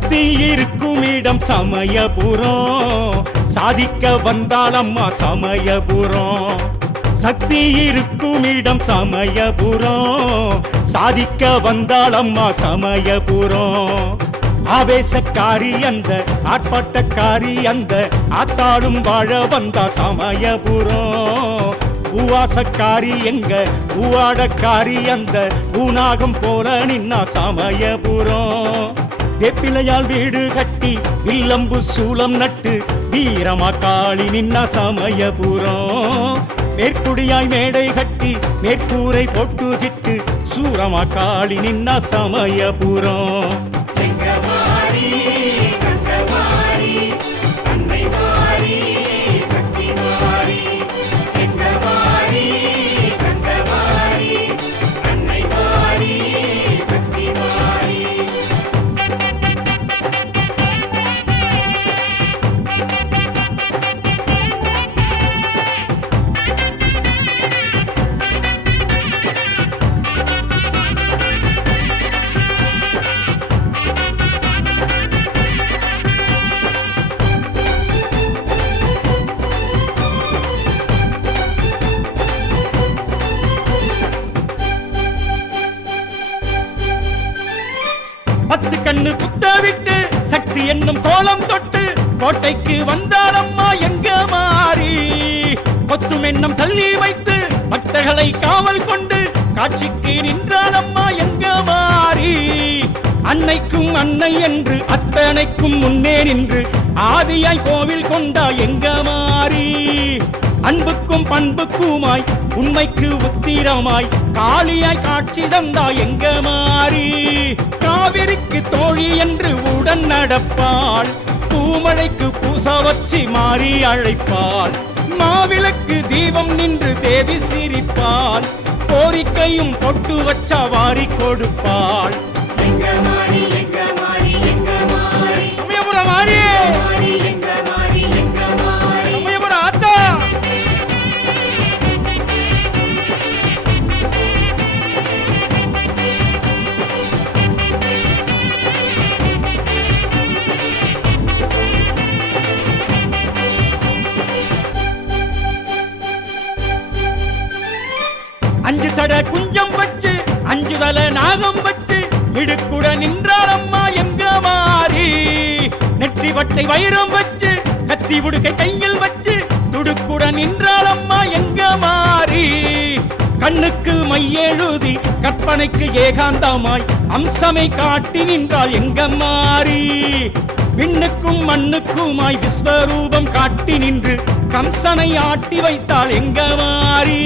சக்தி இருக்கும் இடம் சமயபுரம், சாதிக்க வந்தாளம்மா சமயபுரம். சக்தி இருக்கும் இடம் சமயபுரம், சாதிக்க வந்தாளம்மா சமயபுரம். ஆவேசக்காரி அந்த ஆட்பாட்டக்காரி அந்த ஆத்தாடும் வாழ வந்தா சமயபுரம். பூவாசக்காரி எங்க பூவாடக்காரி அந்த பூநாகம் போல நின்னா சமயபுரம். வேப்பிலையால் வீடு கட்டி வில்லம்பு சூலம் நட்டு வீரமா காளி நின்னா சமயபுரம். மேற்குடியாய் மேடை கட்டி மேற்கூரை போட்டுகிட்டு சூரமா காளி நின்னா சமயபுரம். பத்து கண்ணு குத்த விட்டு சக்தி என்னும் கோலம் தொட்டு கோட்டைக்கு வந்தாளம்மா எங்க மாறி. கொத்தும் எண்ணம் தள்ளி வைத்து பக்தர்களை காவல் கொண்டு காட்சிக்கு நின்றாளம்மா எங்க மாறி. அன்னைக்கும் அன்னை என்று அத்தனைக்கும் முன்னே நின்று ஆதியாய் கோவில் கொண்டா எங்க மாறி. அன்புக்கும் பண்புக்குமாய் உண்மைக்கு உத்திரமாய் காளியாய் காட்சி தந்தா எங்க மாறி. காவிரிக்கு தோழி என்று உடன் நடப்பாள், பூமழைக்கு பூச வச்சு மாறி அழைப்பாள். மாவிளக்கு தீபம் நின்று தேவி சிரிப்பாள், கோரிக்கையும் பொட்டு வச்சா வாரி கொடுப்பாள். சமயபுரம் மாறி சமயபுரம் ஆத்தா. அஞ்சு சட குஞ்சம் வச்சு அஞ்சு தலை நாகம் வச்சு இடுக்குட நின்றாளம்மா எங்க மாறி. நெற்றி வட்டை வைரம் வச்சு கத்தி உடுக்கை கையில் வச்சு துடுக்குட நின்றாளம்மா எங்க மாறி. கண்ணுக்கு மையெழுதி கற்பனைக்கு ஏகாந்தமாய் அம்சமை காட்டி நின்றாள் எங்க மாறி. விண்ணுக்கும் மண்ணுக்குமாய் விஸ்வரூபம் காட்டி நின்று கம்சனை ஆட்டி வைத்தாள் எங்க மாறி.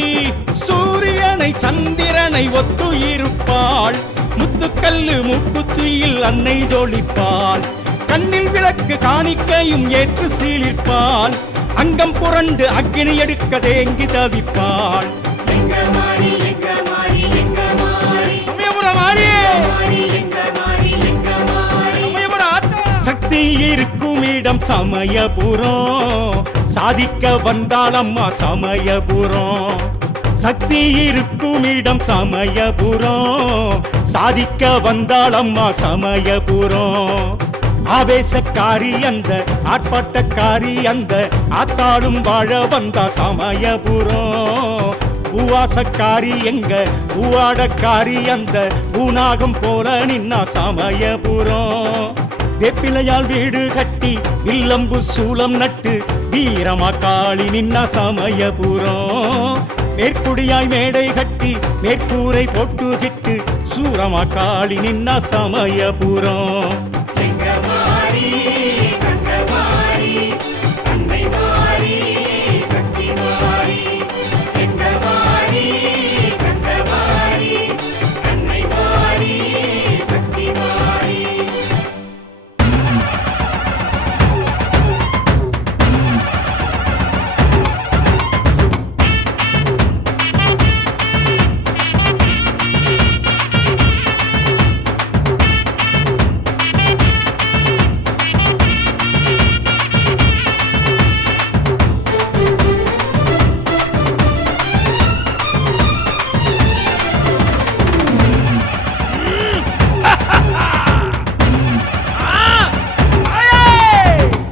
சூரியனை சந்திரனை ஒத்து இருப்பாள், முத்துக்கல்லு முக்குத்துயில் அன்னை ஜொலிப்பாள். கண்ணில் விளக்கு காணிக்கையும் ஏற்று சீலிப்பாள், அங்கம் புரண்டு அக்கினி எடுக்க தேங்கி தவிப்பாள். சமயபுரம் மாறி சக்தி இருக்கும் இடம் சமயபுரம், சாதிக்க வந்தாளம்மா சமயபுரம். சக்தி இருக்கும் இடம் சமயபுரம், சாதிக்க வந்தாளம்மா சமயபுரம். ஆவேசக்காரி அந்த ஆட்பாட்டக்காரி அந்த ஆத்தாடும் வாழ வந்தா சமயபுரம். பூவாசக்காரி எங்க பூவாடக்காரி அந்த பூநாகம் போல நின்னா சமயபுரம். வேப்பிலையால் வீடு கட்டி வில்லம்பு சூலம் நட்டு வீரமா காளி நின்னா சமயபுரம். மேற்குடியாய் மேடை கட்டி மேற்கூரை போட்டுகிட்டு சூரமா காளி நின்னா சமயபுரம்.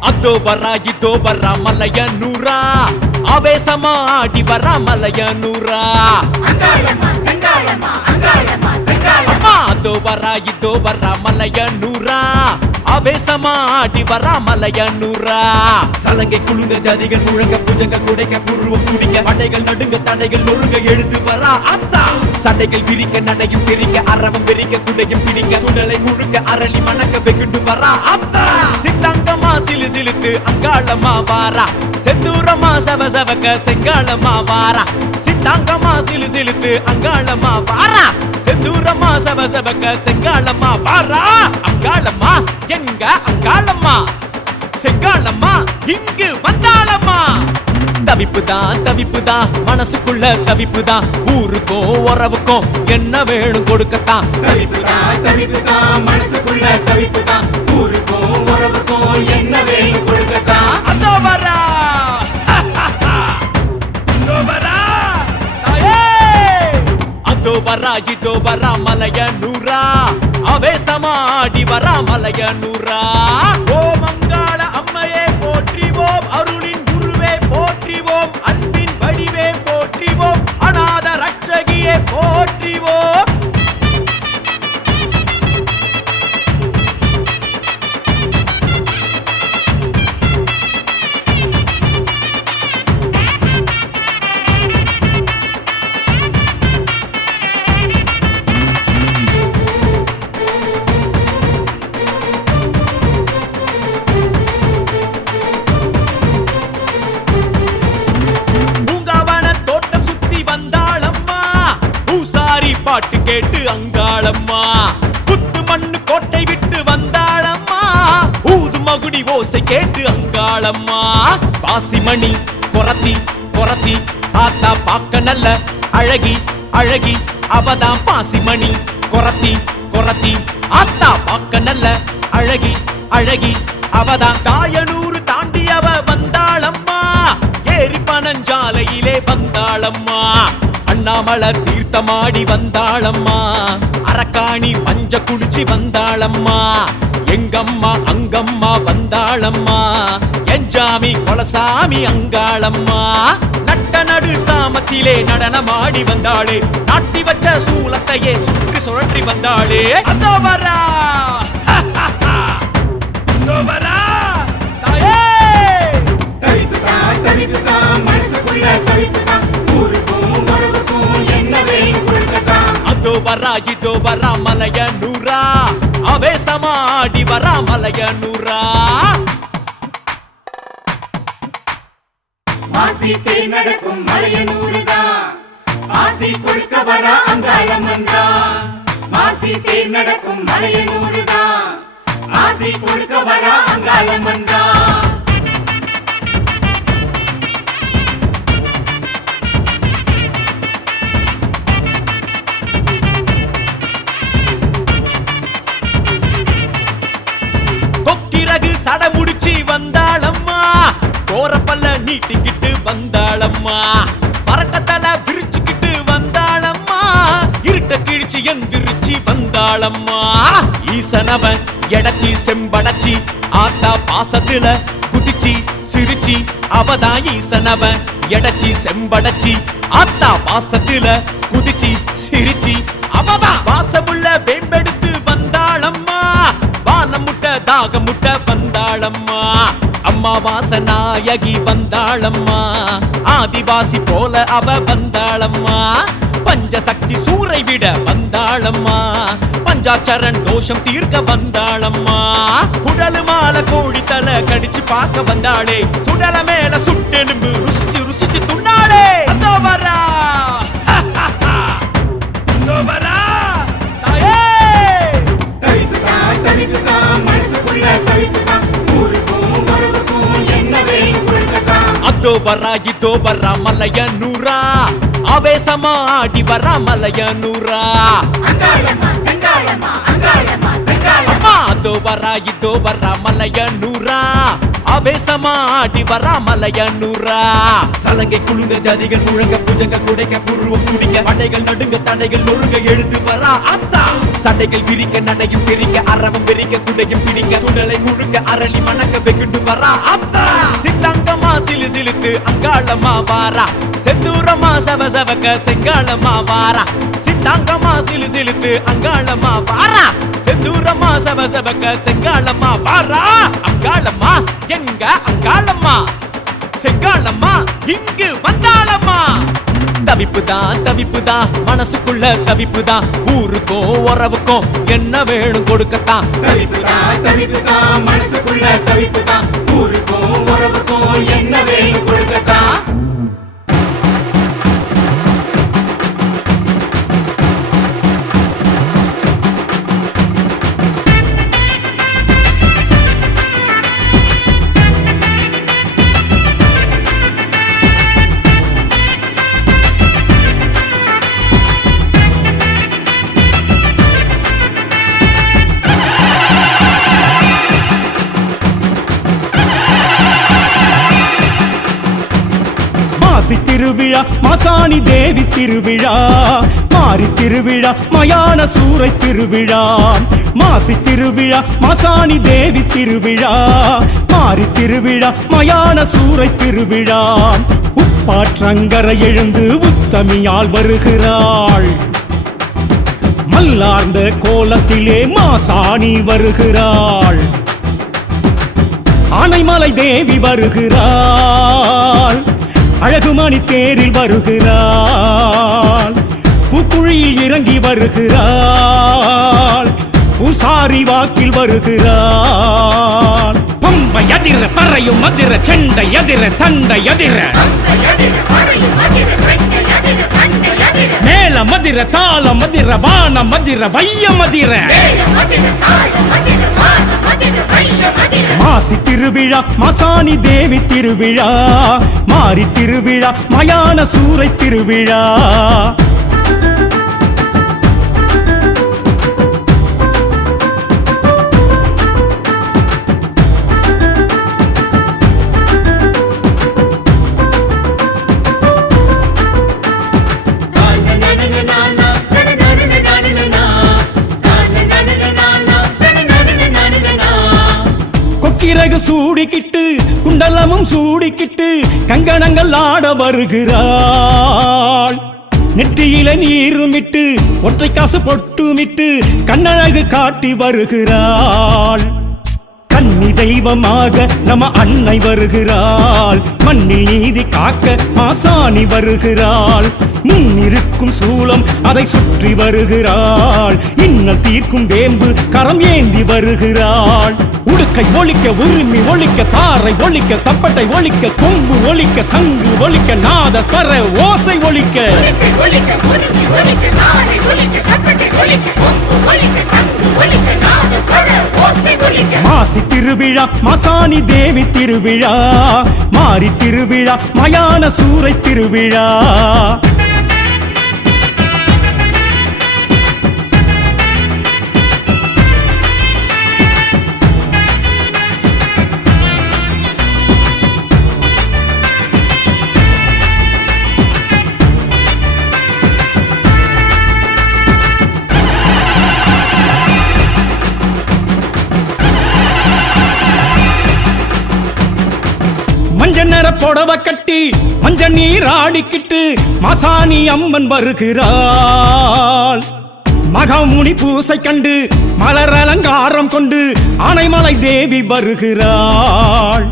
அதோ வரா மலையனூரா ஆவேசமா ஆடி வரா மலையனூரா அதோ வரா மலையனூரா ஆவேசமா ஆடி வரா மலையனூரா சலங்கை குழுங்க ஜதிகள் முழங்க புஜங்க குடைக்க புருவம் குடிக்க படைகள் நடுங்க தடைகள் நொறுங்க எழுந்து வரா அத்தா சடைகள் விரிக்க நடையும் பிரிக்க அரவம் பிரிக்க குடையும் பிடிக்க சுடலை முழுக்க அரளி மணக்க வெகுண்டு வரா அத்தா சித்தாங்கமா சிலு சிலுத்து அங்காளமா வாரா செந்தூரமா சவ சவக்க செங்காளமா வாரா சித்தாங்கமா சிலு சிலுத்து அங்காளமா வாரா செந்தூரமா சவ சவக்க செங்காளமா வாரா அங்காளமா எங்க அங்காளம்மா செங்காளம்மா இங்கு வந்தாளம்மா தவிப்புதான் மனசுக்குள்ள தவிப்புதான் ஊருக்கும் உறவுக்கும் என்ன வேணும் கொடுக்கத்தான் மனசுக்குள்ள தவிப்புதான் ஊருக்கும் உறவுக்கும் என்ன வேணும் கொடுக்கத்தான் அதோ வரா இதோ வரா மலையனூரா ஆவேசமா ஆடி வரா மலையனூரா ஓ மங்காள அம்மையே போற்றிவோம் அருளின் குருவே போற்றிவோம் அன்பின் வடிவே போற்றிவோம் அநாத ரட்சகியே போற்றிவோம் பாட்டு கேட்டு அங்காளம்மா புத்து மண்ணு கோட்டை விட்டு வந்தாளம்மா ஊது மகுடி ஓசை கேட்டு அங்காளம்மா பாசிமணி கொரத்தி ஆத்தா பாக்க நல்ல அழகி அவதான் பாசிமணி கொரத்தி ஆத்தா பாக்க நல்ல அழகி அவதான் தாயனூறு தாண்டி அவ வந்தாளம்மா ஏரி பனஞ்சாலையிலே வந்தாளம்மா அண்ணாமலர் தீர்த்தமாடி வந்தாளம்மா அரக்காணி மஞ்ச குடிச்சு வந்தாளம்மா எங்கம்மா அங்கம்மா வந்தாளம்மா எஞ்சாமி கொலசாமி அங்காளம்மா நட்ட நடு சாமத்திலே நடனமாடி வந்தாளே நாட்டி வச்ச சூலத்தையே சுற்றி சுழற்றி வந்தாளே அதோ வரா தாயே மனசுக்குள்ள தவிப்புதான் ஊருக்கும் உறவுக்கும் என்ன வேணும் கொடுக்கத்தான் இதோ வரா மலையனூரா ஆவேசமா ஆடி வரா மலையனூரா மாசி தேர் நடக்கும் மலையனூருதான் ஆசி கொடுக்க வரா அங்காளம்மன்தா மாசி தேர் நடக்கும் மலையனூருதான் ஆசி கொடுக்க வரா அங்காளம்மன்தா சட முடிச்சு வந்தாளம்மா கோரப்பல்ல நீட்டிக்கிட்டு வந்தாளம்மா பரட்டத்தல விரிச்சுக்கிட்டு வந்தாளம்மா இருட்ட கிழிச்சு எந்திரிச்சு வந்தாளம்மா ஈசனவன் எடச்சி செம்படச்சி ஆத்தா பாசத்துல குதிச்சி சிரிச்சி அவதான் ஈசனவன் எடச்சி செம்படச்சி ஆத்தா பாசத்துல குதிச்சி சிரிச்சி அவதான் வாசமுள்ள வேம்பெடுத்து வந்தாளம்மா வானமுட்ட தாகமுட்ட வந்தாளம்மா அம்மா வாசநாயகி வந்தாளம்மா ஆதிவாசி போல அவ வந்தாளம்மா பஞ்சசக்தி சூரை விட வந்தாளம்மா பஞ்சாச்சரன் தோஷம் தீர்க்க வந்தாளம்மா குடலு மாலை கோழி தலை கடிச்சு பார்க்க வந்தாளே சுடல மேல சுட்டெலும்பு ருசிச்சு துண்ணாளே அதோ வரா மனசுக்குள்ள தவிப்புதான் ஊருக்கும் உறவுக்கும் என்ன வேணும் கொடுக்கத்தான் இதோ வரா மலையனூரா ஆவேசமா ஆடி வரா மலையனூரா அங்காளம்மா அதோ வரா மலையனூரா ஆவேசமா ஆடி வரா மலையனூரா சலங்கை குழுங்க ஜதிகள் முழங்க புஜங்க குடைக்க புருவம் துடிக்க படைகள் நடுங்க தடைகள் நொறுங்க எழுந்து வரா அத்தா சண்டைகள் விரிக்க நடையும் பிரிக்க அரவம் பெரிக்க குடையும் பிடிக்க சுடலை முழுக்க அரளி மணக்க வெகுண்டு வரா அத்தா சித்தாங்கமா சிலு சிலுத்து அங்காளமா வாரா செந்தூரமா சவ சவக்க செங்காளமா வாரா சித்தாங்கமா சிலு சிலுத்து அங்காளமா வாரா செந்தூரமா சவ சவக்க செங்காளமா வாரா அங்காளம்மா எங்க அங்காளம்மா செங்காளம்மா இங்கு வந்தாளம்மா தவிப்புதான் மனசுக்குள்ள தவிப்புதான் ஊருக்கும் உறவுக்கும் என்ன வேணும் கொடுக்கத்தான் தவிப்புதான் மனசுக்குள்ள தவிப்புதான் ஊருக்கும் உறவுக்கும் என்ன வேணும் கொடுக்கத்தான் மாசி திருவிழா மாசாணி தேவி திருவிழா மாரி திருவிழா மயான சூறை திருவிழா மாசி திருவிழா மாசாணி தேவி திருவிழா மாரி திருவிழா மயான சூறை திருவிழா உப்பாற்றங்கரை எழுந்து உத்தமியால் வருகிறாள் மல்லார்ந்த கோலத்திலே மாசாணி வருகிறாள் ஆனைமலை தேவி வருகிறாள் அழகுமணி தேரில் வருகிறாள் பூக்குழியில் இறங்கி வருகிறாள் பூசாரி வாக்கில் வருகிறாள் பம்பை அதிர பறையும் அதிர செண்டை அதிர தண்டை அதிர மேல மதிர தாள மதிர வான மதிர வைய மதிர மாசி திருவிழா மாசாணி தேவி திருவிழா மாரி திருவிழா மயான சூறை திருவிழா கொக்கிரகு சூடிக்கிட்டு குண்டலமும் சூடிக்கிட்டு கங்கணங்கள் ஆட வருகிறாள் நெற்றியில நீருமிட்டு ஒற்றை காசு பொட்டுமிட்டு கண்ணழகு காட்டி வருகிறாள் கன்னி தெய்வமாக நம்ம அன்னை வருகிறாள் மண்ணில் நீதி காக்க மாசாணி வருகிறாள் முன்னிருக்கும் சூலம் அதை சுற்றி வருகிறாள் இன்னல் தீர்க்கும் வேம்பு கரம் ஏந்தி வருகிறாள் உடுக்கை ஒலிக்க உரிமை ஒலிக்க தாரை ஒலிக்க தப்பட்டை ஒலிக்க கொம்பு ஒலிக்க சங்கு ஒலிக்க நாத ஸ்வர ஓசை ஒலிக்க மாசி திருவிழா மாசாணி தேவி திருவிழா மாரி திருவிழா மயான சூறை திருவிழா மஞ்சள் புடவ கட்டி மஞ்சள் நீர் ஆடிக்கிட்டு மாசாணி அம்மன் வருகிறாள் மகாமுனி பூசை கண்டு மலர் அலங்காரம் கொண்டு ஆனைமலை தேவி வருகிறாள்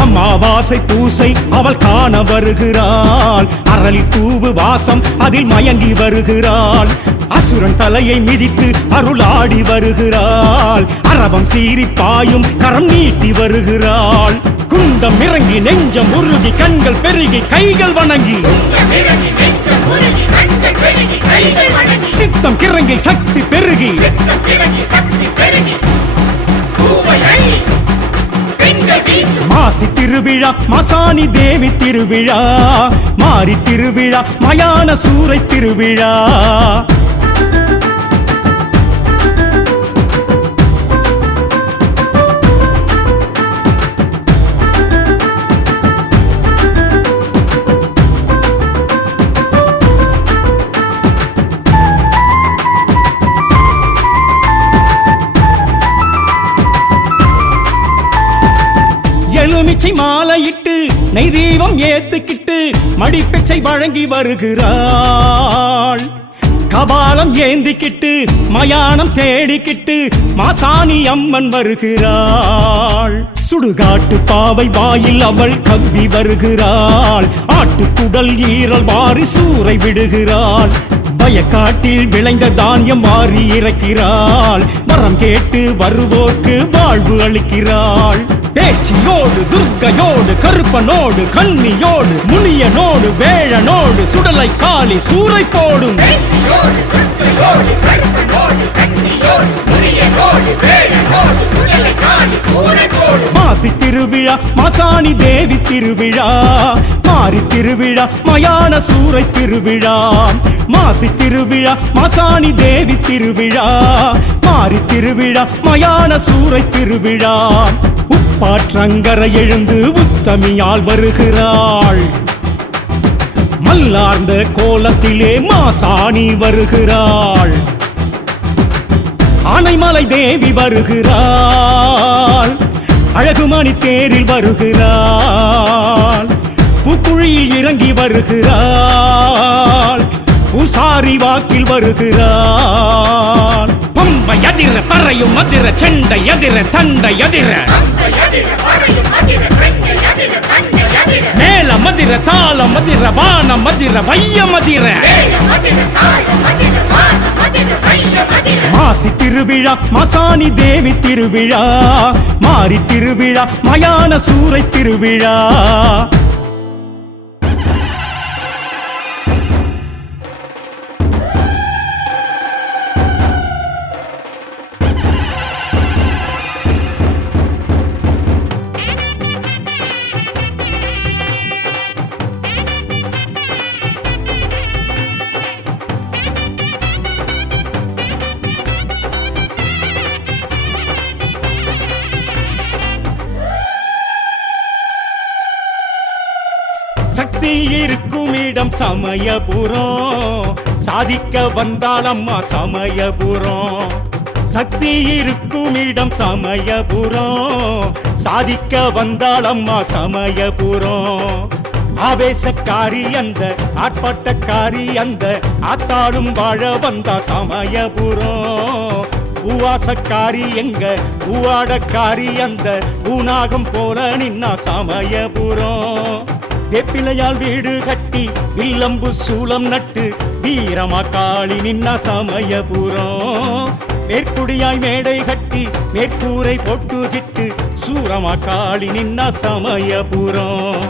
அமாவாசை பூசை அவள் காண வருகிறாள் அரளி பூவு வாசம் அதில் மயங்கி வருகிறாள் அசுரன் தலையை மிதித்து அருளாடி வருகிறாள் அரவம் சீறி பாயும் கரம் நீட்டி வருகிறாள் குண்டம் இறங்கி நெஞ்சம் உருகி கண்கள் பெருகி கைகள் வணங்கி சித்தம் கிறங்கி சக்தி பெருகி மாசி திருவிழா மாசாணி தேவி திருவிழா மாரி திருவிழா மயான சூறை திருவிழா பிச்சை மாலையிட்டு நெய் தீபம் ஏத்துக்கிட்டு மடிப்பிச்சை வழங்கி வருகிறாள். கபாலம் ஏந்திக்கிட்டு மயானம் தேடிக்கிட்டு மாசாணி அம்மன் வருகிறாள். சுடுகாட்டு பாவை வாயில் அவள் கவ்வி வருகிறாள். ஆட்டுக்குடல் ஈரல் மாறி சூறை விடுகிறாள். வயக்காட்டில் விளைந்த தானியம் மாறி இறக்கிறாள். வரம் கேட்டு வருவோர்க்கு வாழ்வு அளிக்கிறாள். பேச்சியோடு துர்க்கையோடு கருப்பனோடு கன்னியோடு முனியனோடு வேழனோடு சுடலை காளி சூறை போடும். மாசி திருவிழா மாசாணி தேவி திருவிழா, மாரி திருவிழா மயான சூறை திருவிழா. மாசி திருவிழா மாசாணி தேவி திருவிழா, மாரி திருவிழா மயான சூறை திருவிழா. உப்பாற்றங்கரை எழுந்து உத்தமியால் வருகிறாள். மல்லார்ந்த கோலத்திலே மாசாணி வருகிறாள். ஆனைமலை தேவி வருகிறாள். அழகுமணி தேரில் வருகிறாள். பூக்குழியில் இறங்கி வருகிறாள். பூசாரி வாக்கில் வருகிறாள். பம்பை அதிர பறையும் அதிர செண்டை அதிர தண்டை அதிர மேல மதிர தாள மதிர வான மதிர வைய மதிர. மாசி திருவிழா மாசாணி தேவி திருவிழா, மாரி திருவிழா மயான சூறை திருவிழா. சக்தி இருக்கும் இடம் சமயபுரம், சாதிக்க வந்தாள் அம்மா சமயபுரம். சக்தி இருக்கும் இடம் சமயபுரம், சாதிக்க வந்தாள் அம்மா சமயபுரம். ஆவேசக்காரி அந்த ஆட்பாட்டக்காரி அந்த ஆத்தாடும் வாழ வந்தா சமயபுரம். பூவாசக்காரி எங்க பூவாடக்காரி அந்த பூநாகம் போல நின்னா சமயபுரம். வேப்பிலையால் வீடு கட்டி வில்லம்பு சூலம் நட்டு வீரமா காளி நின்னா சமயபுரம். மேற்குடியாய் மேடை கட்டி மேற்கூரை போட்டுகிட்டு சூரமா காளி நின்னா சமயபுரம்.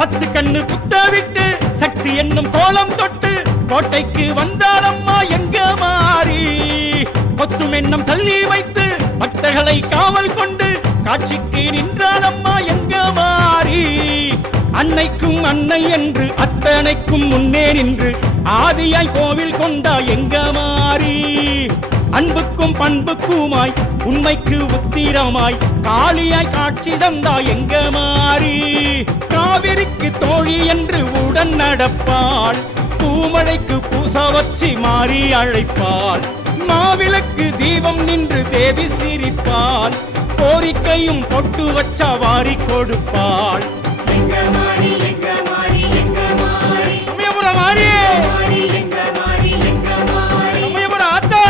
பத்து கண்ணு குத்த விட்டு சக்தி என்னும் கோலம் தொட்டு கோட்டைக்கு வந்தாளம்மா எங்க மாறி. கொத்தும் எண்ணம் தள்ளி வைத்து பக்தர்களை காவல் கொண்டு காட்சிக்கு நின்றாளம்மா எங்க மாறி. அன்னைக்கும் அன்னை என்று அத்தனைக்கும் முன்னே நின்று ஆதியாய் கோவில் கொண்டா எங்க மாறி. அன்புக்கும் பண்புக்குமாய் உண்மைக்கு உத்திரமாய் காளியாய் காட்சி தந்தா எங்க மாறி. காவிரிக்கு தோழி என்று உடன் நடப்பாள், பூமழைக்கு பூச வச்சு மாறி அழைப்பாள். மாவிளக்கு தீபம் நின்று தேவி சிரிப்பாள், கோரிக்கையும் பொட்டு வச்சா வாரி கொடுப்பாள். சமயபுரம் மாறி சமயபுரம் ஆத்தா.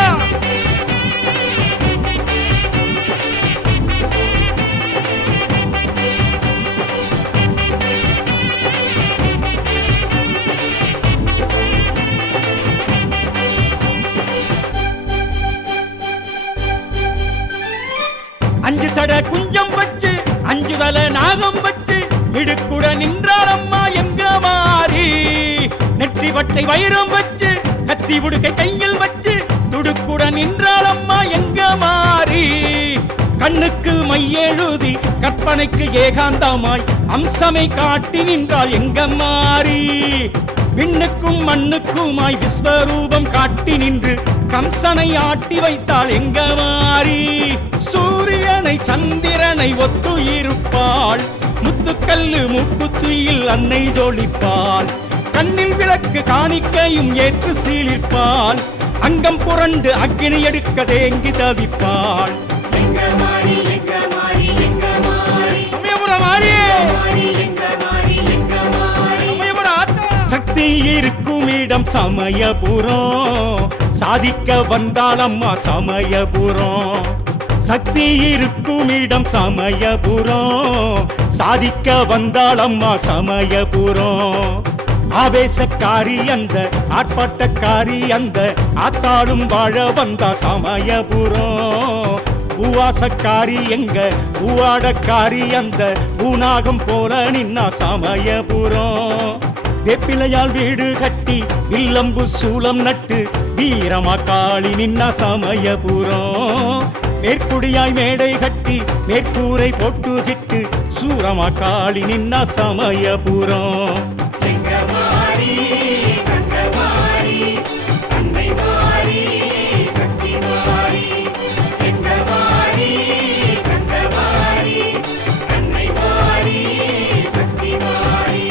அஞ்சு சட குஞ்சம் வச்சு அஞ்சு தல நாகம் வச்சு மிடுக்குட நின்றாளம்மா எங்க மாறி நெற்றி வட்டை வைரம் வச்சு கத்தி உடுக்கை கையில் வச்சு துடுக்குட நின்றாளம்மா எங்க மாறி கண்ணுக்கு மையெழுதி கற்பனைக்கு ஏகாந்தமாய் அம்சமை காட்டி நின்றாள் எங்க மாறி விண்ணுக்கும் மண்ணுக்குமாய் விஸ்வரூபம் காட்டி நின்று கம்சனை ஆட்டி வைத்தாள் எங்க மாறி சூரியனை சந்திரனை ஒத்து இருப்பாள் முத்துக்கல்லு முக்குத்துயில் அன்னை ஜோலிப்பாள் கண்ணில் விளக்கு காணிக்கையும் ஏற்று சீலிப்பாள் அங்கம் புரண்டு அக்கினி எடுக்க தேங்கி தவிப்பாள் எங்க மாறி எங்க மாறி எங்க மாறி சமயபுரம் மாறி மாறி எங்க மாறி எங்க மாறி சக்தி இருக்கும் இடம் சமயபுரம் சாதிக்க வந்தாளம்மா சமயபுரம் சக்தி இருக்கும் இடம் சமயபுரம் சாதிக்க வந்தாளம்மா சமயபுரம் ஆவேசக்காரி அந்த ஆர்ப்பாட்டக்காரி அந்த ஆத்தாடும் வாழ வந்தா சமயபுரம் பூவாசக்காரி எங்க பூவாடக்காரி அந்த பூநாகம் போல நின்னா சமயபுரம் வேப்பிலையால் வீடு கட்டி வில்லம்பு சூலம் நட்டு வீரமா காளி நின்னா சமயபுரம் மேற்குடியாய் மேடை கட்டி மேற்கூரை போட்டுகிட்டு சூரமா காளி நின்னா சமயபுரம் எங்க மாறி கங்க மாறி அன்னை மாறி சக்தி மாறி எங்க மாறி கங்க மாறி அன்னை மாறி சக்தி மாறி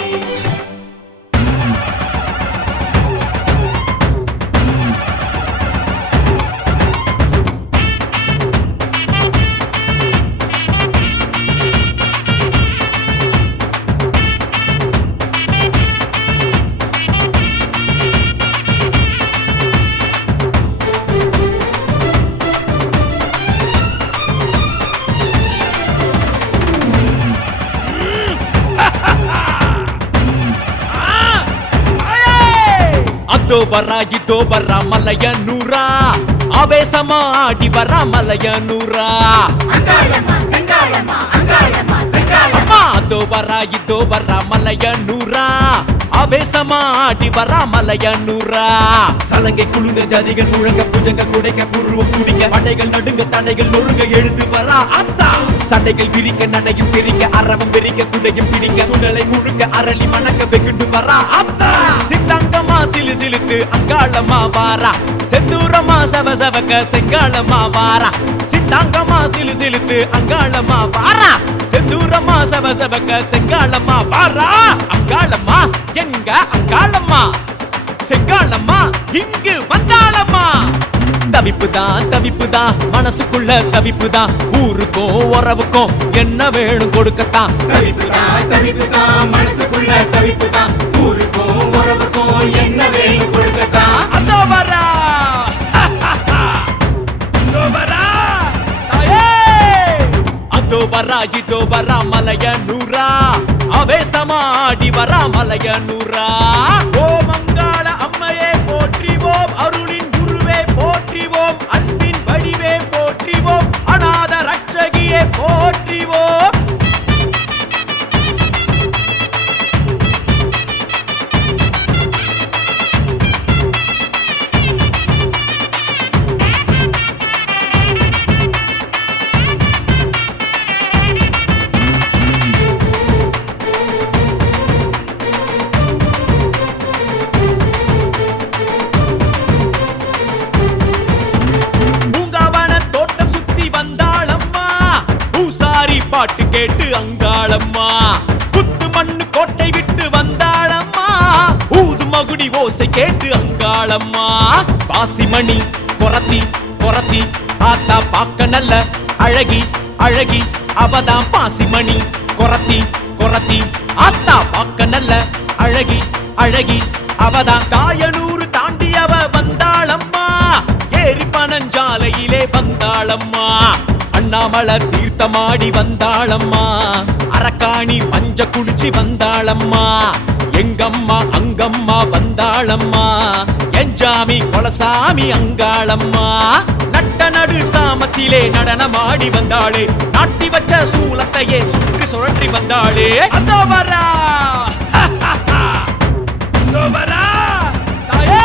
அதோ வரா இதோ வரா மலையனூரா ஆவேசமா ஆடி வரா மலையனூரா அங்காளம்மா செங்காளம்மா அங்காளம்மா செங்காளம்மா அதோ வரா இதோ வரா மலையனூரா ஆவேசமா ஆடி வரா மலையனூரா சலங்கை குழுங்க ஜதிகள் முழங்க புஜங்க குடைக்க புருவம் குடிக்க படைகள் நடுங்க தடைகள் நொறுங்க எழுந்து வரா அத்தா சண்டைகள் விரிக்க நடையும் பிரிக்க அரவம் வெறிக்க குடையும் பிடிக்க சுடலை முழுக்க அரளி மணக்க வெகுண்டு வரா அத்தா சித்தாங்கமா சிலு சிலுத்து அங்காளமா வாரா செந்தூரமா சவ சவக்க செங்காளமா வாரா சித்தாங்கமா சிலு சிலுத்து அங்காளமா வாரா செந்தூரமா சவ சவக்க செங்காளமா வாரா அங்காளம்மா எங்க அங்காளம்மா செங்காளம்மா இங்கு வந்தாளம்மா தவிப்புதான் மனசுக்குள்ள தவிப்புதான் ஊருக்கும் உறவுக்கும் என்ன வேணும் கொடுக்கத்தான் தவிப்புதான் மனசுக்குள்ள தவிப்புதான் ஊருக்கும் உறவுக்கும் என்ன வேணும் கொடுக்கத்தான் அதோ வரா இதோ வரா தாயே அதோ வரா இதோ வரா மலையனூரா ஆவேசமா ஆடி வரா மலையனூரா ஓ மங்காள அம்மையே போற்றிவோம் அருளின் குருவே போற்றிவோம் அன்பின் வடிவே போற்றிவோம் அநாத ரட்சகியே போற்றிவோம் பாட்டு கேட்டு அங்காளம்மா புத்து மண்ணு கோட்டை விட்டு வந்தாளம்மா ஊது மகுடி ஓசை கேட்டு அங்காளம்மா பாசிமணி கொரத்தி கொரத்தி ஆத்தா பாக்க நல்ல அழகி அழகி அவதான் பாசிமணி கொரத்தி கொரத்தி ஆத்தா பாக்க நல்ல அழகி அழகி அவதான் தாயனூறு தாண்டி அவ வந்தாளம்மா ஏரி பனஞ்சாலையிலே வந்தாளம்மா அண்ணாமலை தீர்த்தமாடி வந்தாளம்மா அரக்காணி மஞ்ச குடிச்சு வந்தாளம்மா எங்கம்மா அங்கம்மா வந்தாளம்மா என் பொஞ்சாமி கொலசாமி அங்காளம்மா நட்ட நடு சாமத்திலே நடனமாடி வந்தாளே நாட்டி வச்ச சூலத்தையே சுற்றி சுழற்றி வந்தாளே அதோ வரா அதோ வரா தாயே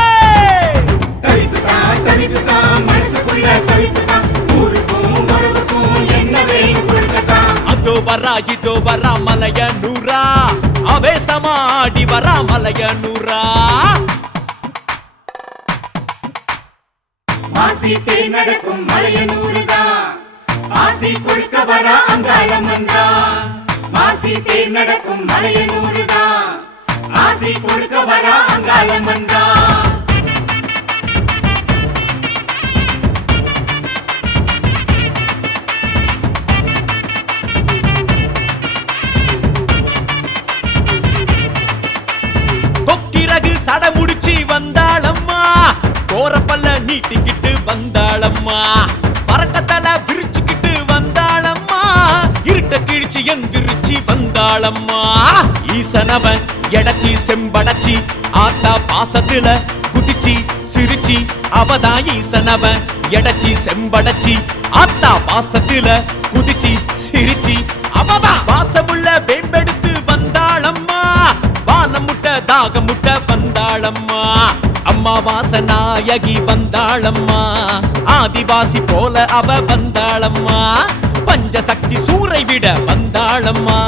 தவிப்புதான் மனசுக்குள்ள தவிப்புதான் ஊருக்கும் உறவுக்கும் என்ன வேணும் கொடுக்கத்தான் அதோ வரா இதோ வரா மலைய நூறா அவேசமாடி வரா மலைய நூறா மாசி தேர் நடக்கும் மலையனூருதான் ஆசி கொடுக்க வர அங்காளம்மன்தான் மாசி தேர் நடக்கும் மலையனூருதான் ஆசி கொடுக்க வர அங்காளம்மன்தான் கொக்கிரகு சடமுடிச்சி வந்தாளம்மா கோரப்பல்ல நீட்டிக்கிட்டு வந்தாளம்மா பறக்கத்தல விரிச்சுக்கிட்டு வந்தாளம்மா இருட்ட கிழிச்சு எந்திரிச்சு வந்தாளம்மா ஈசனவன் எடச்சி செம்படச்சி ஆத்தா பாசத்துல குதிச்சி சிரிச்சி அவதான் ஈசனவன் எடச்சி செம்படச்சி ஆத்தா பாசத்துல குதிச்சி சிரிச்சி அவதான் வாசமுள்ள வேம்பெடுத்து வந்தாளம்மா வானம் முட்ட தாகம் முட்ட வந்தாளம்மா அம்மா வாசநாயகி வந்தாளம்மா ஆதிவாசி போல அவ வந்தாளம்மா பஞ்சசக்தி சூரை விட வந்தாளம்மா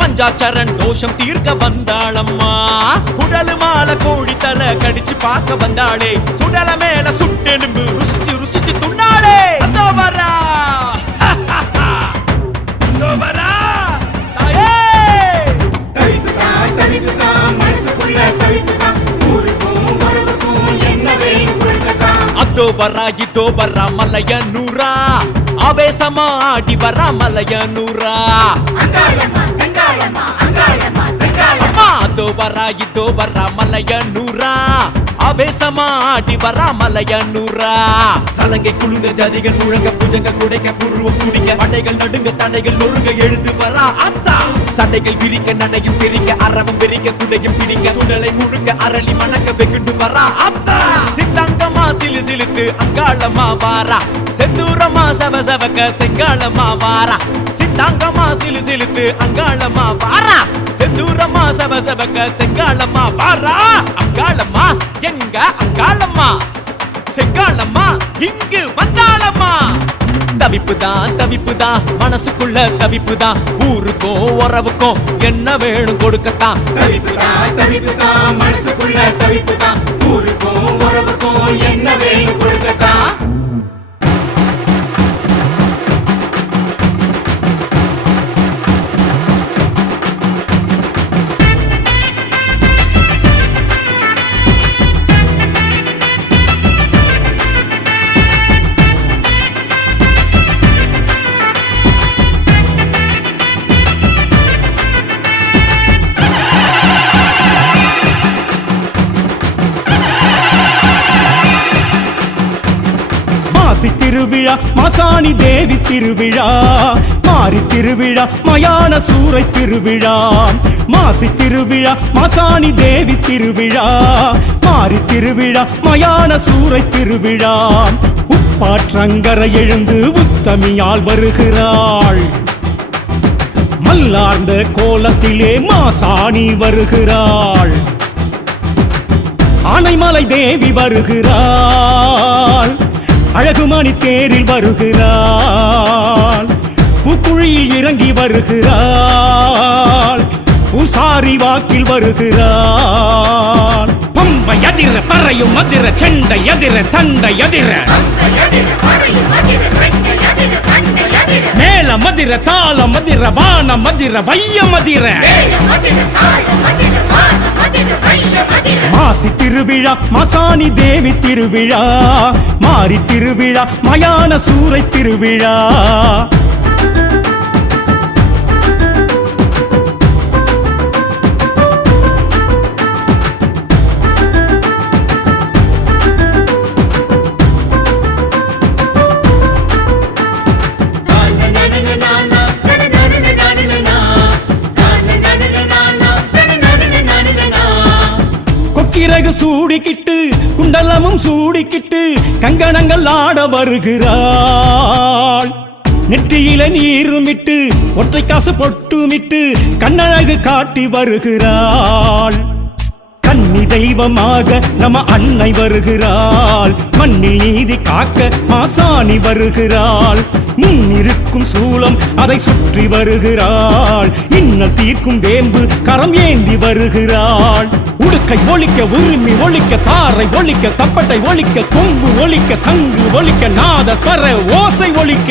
பஞ்சாச்சரன் தோஷம் தீர்க்க வந்தாளம்மா குடலு மாலை கோழி தலை கடிச்சு பார்க்க வந்தாளே சுடல மேல சுட்டெலும்பு ருசிச்சு ருசிச்சு துண்ணாளே அதோ வரா அதோ வரா தாயே தவிப்புதான் மனசுக்குள்ள தவிப்புதான் ஊருக்கும் உறவுக்கும் என்ன வேணும் கொடுக்கத்தான் அதோ வரா இதோ வரா மலைய நூறா அவேசமாடி வரா மலைய நூறா அங்காளம்மா செங்காளம்மா அங்காளம்மா செங்காளம்மா அதோ வரா இதோ வரா மலைய நூறா அவேசமாடி வரா மலைய நூறா சலங்கை குழுங்க ஜதிகள் முழங்க புஜங்க குடைக்க புருவம் குடிக்க படைகள் நடுங்க தடைகள் நொறுங்க எழுந்து வரா அத்தா சட்டைகள் விரிக்க நடையும் பிரிக்க அரவம் பிரிக்க குடையும் பிடிக்க சுடலை முழுக்க அரளி மணக்க வெகுண்டு வரா அத்தா சித்தாங்கமா சிலு சிலுத்து அங்காளமா வாரா செந்தூரமா சவ சவக்க செங்காளமா வாரா சித்தாங்கமா சிலு சிலுத்து அங்காளமா வாரா செந்தூரமா சவ சவக்க செங்காளமா வாரா அங்காளம்மா எங்க அங்காளம்மா செங்காளம்மா இங்கு வந்தாளம்மா தவிப்புதான் மனசுக்குள்ள தவிப்புதான் ஊருக்கும் உறவுக்கும் என்ன வேணும் கொடுக்கத்தான் தவிப்புதான் மனசுக்குள்ள தவிப்புதான் ஊருக்கும் உறவுக்கும் என்ன வேணும் கொடுக்கத்தான் மாசி திருவிழா மாசாணி தேவி திருவிழா மாரி திருவிழா மயான சூறை திருவிழா மாசி திருவிழா மாசாணி தேவி திருவிழா மாரி திருவிழா மயான சூறை திருவிழா உப்பாற்றங்கரை எழுந்து உத்தமியால் வருகிறாள் மல்லார்ந்த கோலத்திலே மாசாணி வருகிறாள் ஆனைமலை தேவி வருகிறாள் அழகுமணி தேரில் வருகிறாள் பூக்குழியில் இறங்கி வருகிறாள் பூசாரி வாக்கில் வருகிறாள் பம்பை அதிர பறையும் அதிர செண்டை அதிர தண்டை அதிர மேல மதிர தாள மதிர வான மதிர வைய மதிர மாசி திருவிழா மாசாணி தேவி திருவிழா மாரி திருவிழா மயான சூறை திருவிழா கொக்கிரகு சூடிக்கிட்டு குண்டல சூடிக்கிட்டு கங்கணங்கள் ஆட வருகிறாள். நெற்றியில நீருமிட்டு ஒற்றை காசு பொட்டுமிட்டு கண்ணழகு காட்டி வருகிறாள். கன்னி தெய்வமாக நம்ம அன்னை வருகிறாள். மண்ணில் நீதி காக்க மாசாணி வருகிறாள். முன்னிருக்கும் சூலம் அதை சுற்றி வருகிறாள். இன்னல் தீர்க்கும் வேம்பு கரம் ஏந்தி வருகிறாள். உடுக்கை ஒலிக்க உரிமை ஒலிக்க தாரை ஒலிக்க தப்பட்டை ஒலிக்க கொம்பு ஒலிக்க சங்கு ஒலிக்க நாத ஸ்வர ஓசை ஒலிக்க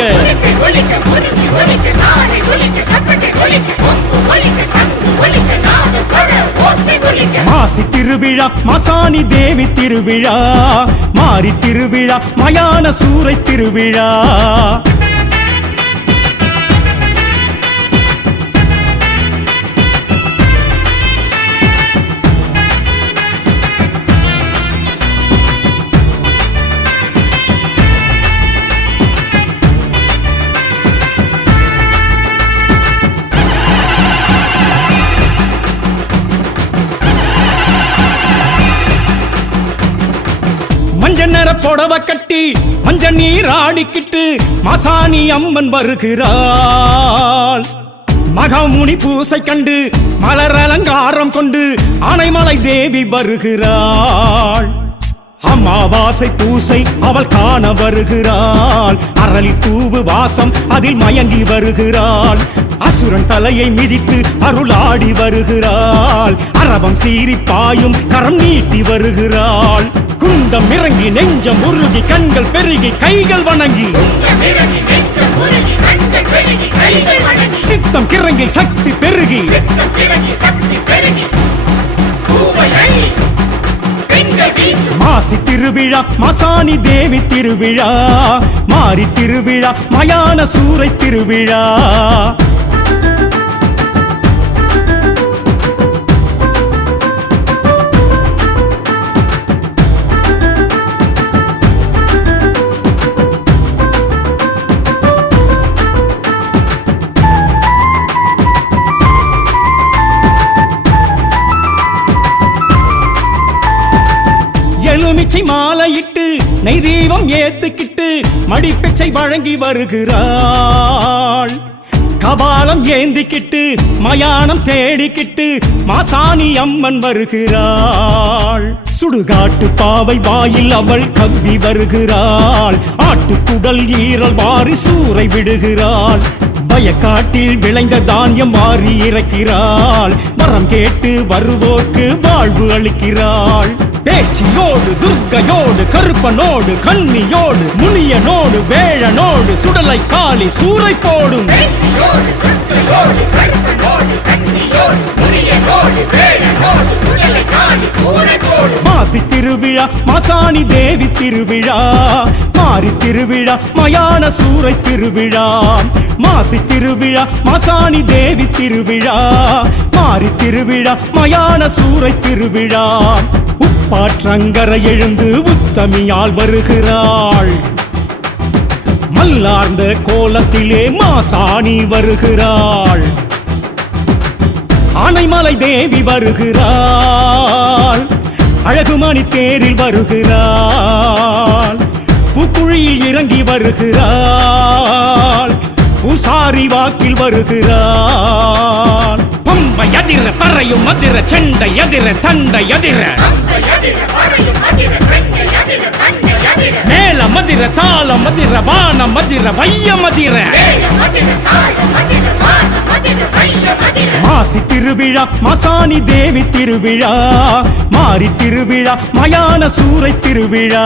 மாசி திருவிழா மாசாணி தேவி திருவிழா மாரி திருவிழா மயான சூரை திருவிழா. மஞ்சள் புடவ கட்டி மஞ்சள் நீர் ஆடிக்கிட்டு மாசாணி அம்மன் வருகிறாள். மகாமுனி பூசை கண்டு மலர் அலங்காரம் கொண்டு ஆனைமலை தேவி வருகிறாள். அமாவாசை பூசை அவள் காண வருகிறாள். அரளி பூவு வாசம் அதில் மயங்கி வருகிறாள். அசுரன் தலையை மிதித்து அருளாடி வருகிறாள். அரவம் சீறி பாயும் கரம் நீட்டி வருகிறாள். குண்டம் இறங்கி நெஞ்சம் உருகி கண்கள் பெருகி கைகள் வணங்கி சித்தம் கிறங்கி சக்தி பெருகி மாசி திருவிழா மாசாணி தேவி திருவிழா மாரி திருவிழா மயான சூரை திருவிழா. எலுமிச்சை மாலையிட்டு நெய் தீபம் ஏத்துக்கிட்டு மடிப்பிச்சை வழங்கி வருகிறாள். கபாலம் ஏந்திக்கிட்டு மயானம் தேடிக்கிட்டு மாசாணி அம்மன் வருகிறாள். சுடுகாட்டு பாவை வாயில் அவள் கவ்வி வருகிறாள். ஆட்டுக்குடல் ஈரல் வாரி சூறை விடுகிறாள். வயக்காட்டில் விளைந்த தானியம் மாறி இறக்கிறாள். வரம் கேட்டு வருவோர்க்கு வாழ்வு அளிக்கிறாள். பேச்சியோடு துர்க்கையோடு கருப்பனோடு கன்னியோடு முனியனோடு வேழனோடு சுடலை காளி சூறை போடும். மாசி திருவிழா மாசாணி தேவி திருவிழா மாரி திருவிழா மயான சூரை திருவிழா. மாசி திருவிழா மாசாணி தேவி திருவிழா மாரி திருவிழா மயான சூரை திருவிழா. உப்பாற்றங்கரை எழுந்து உத்தமியால் வருகிறாள். மல்லார்ந்த கோலத்திலே மாசாணி வருகிறாள். ஆனைமலை தேவி வருகிறாள். அழகுமணி தேரில் வருகிறாள். பூக்குழியில் இறங்கி வருகிறாள். பூசாரி வாக்கில் வருகிறாள். பம்பை அதிர பறையும் அதிர செண்டை அதிர தண்டை அதிர மேல மதிர தாள மதிர வான மதிர வைய மதிர. மாசி திருவிழா மாசாணி தேவி திருவிழா மாரி திருவிழா மயான சூரை திருவிழா.